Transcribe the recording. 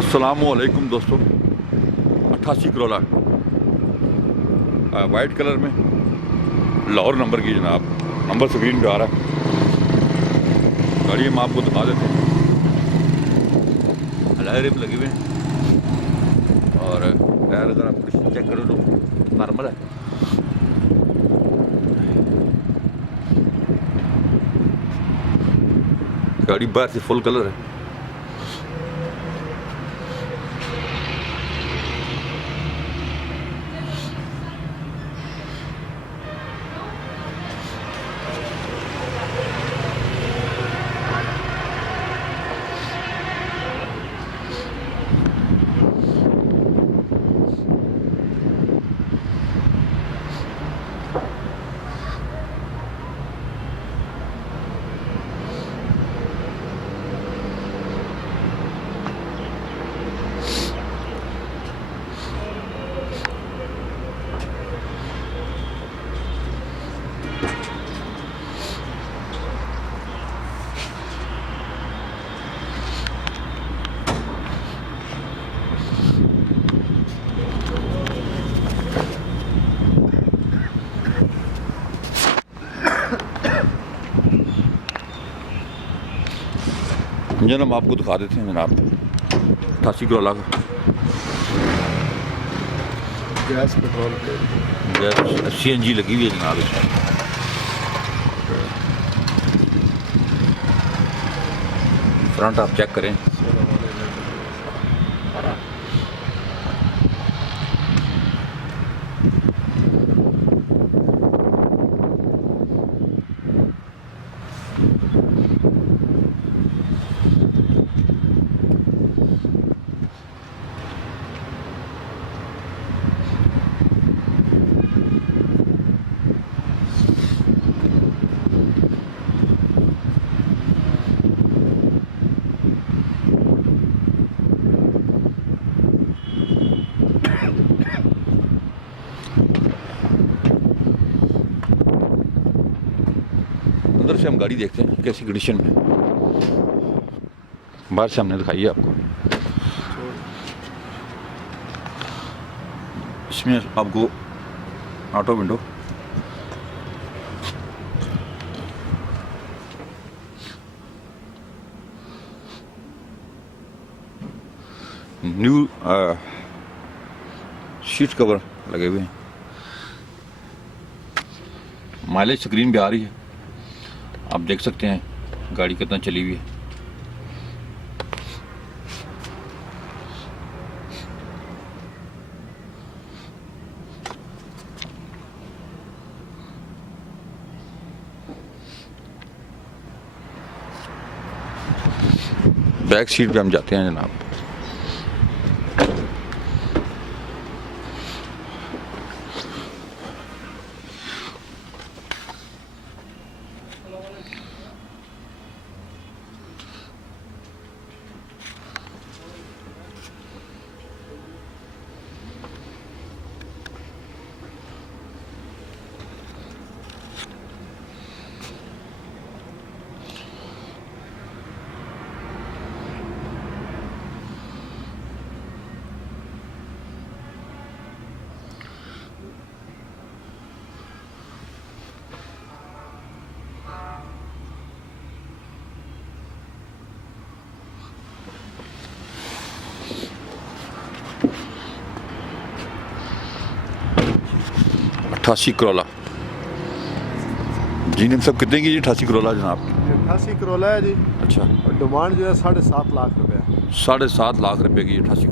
अस्सलामुअलैकुम दोस्तों, 88 Corolla white colour में लाहौर नंबर की जनाब, नंबर स्क्रीन पे आ रहा है। गाड़ी हम आपको दिखा देते हैं। अलॉय रिम लगे हुए हैं और टायर अगर आप चेक करो तो नॉर्मल है। गाड़ी बाहर से फुल कलर है। इंजन हम आपको दिखा देते हैं जनाब, 88 करोला का गैस पेट्रोल गैस CNG लगी हुई है जनाब इसमें। फ्रंट आप चेक करें, अंदर से हम गाड़ी देखते हैं कैसी कंडीशन में। बाहर से हमने दिखाई है आपको। इसमें आपको auto window, new seat cover लगे हुए हैं। माइलेज स्क्रीन पे आ रही है, आप देख सकते हैं गाड़ी कितना चली हुई है। बैक सीट पे हम जाते हैं जनाब। अट्ठासी करोला जी ने सब कितने की जी? 88 करोला जनाब, 88 करोला है जी। अच्छा, और डिमांड जो है 7.5 लाख रुपया। 7.5 लाख रुपए की 88